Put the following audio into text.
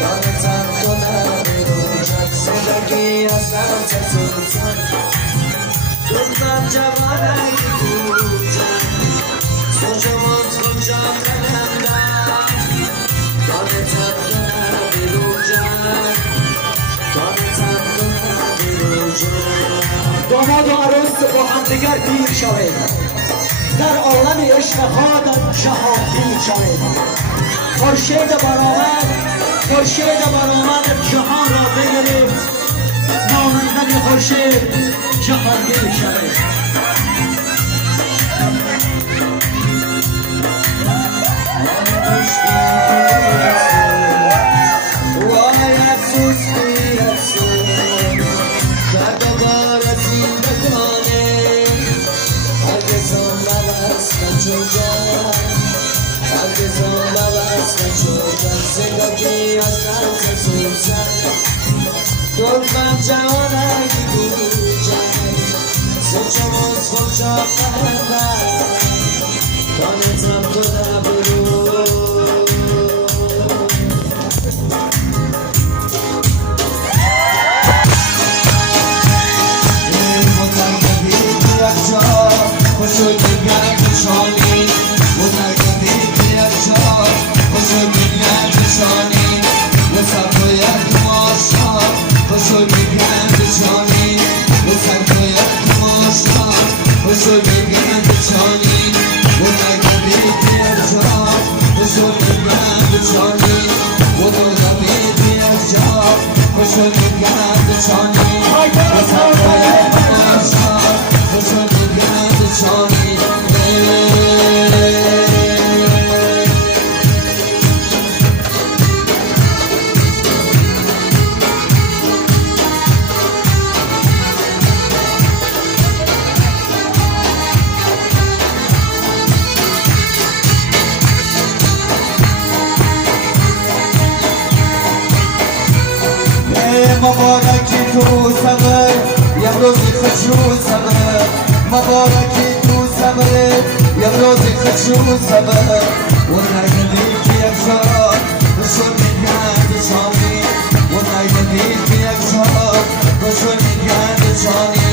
دانتم کنم بروشد زندگی هستم تسوزن دختم جوانک بروشد سوچمون سوچم قلندم دانتم کنم بروشد دانتم کنم بروشد داماد و عروس با همدیگر پیر شوید در عالم عشق خودت جهانگیر شوید خورشید برآمد جهان را بگرفت مانندن خورشید جهانگیر شوید وای افسوس بی افسوس در دوباره زندگانه هرگز آن لبست نشدم هرگز آن لبست نشدم زندگی از نفس سوزن دلم جوانک بودم سوچم از خوشم قلبم دانتم تو نبرو خوشو دیگر بشانی مترکبی بیرشا خوشو دیگر بشانی لسفاید ماشا خوشو دیگر بشانی لسفاید ماشا خوشو دیگر بشانی مترکبی بیرشا خوشو دیگر بشانی مترکبی بیرشا خوشو دیگر بشانی لسفاید ماشا خوشو دیگر بشانی مبارکی تو سمر یم روزی خشو سمر مبارکی تو سمر یم روزی خشو سمر و نگمی که یک شاد بشو نگرد شانی و نگمی که یک شاد بشو نگرد شانی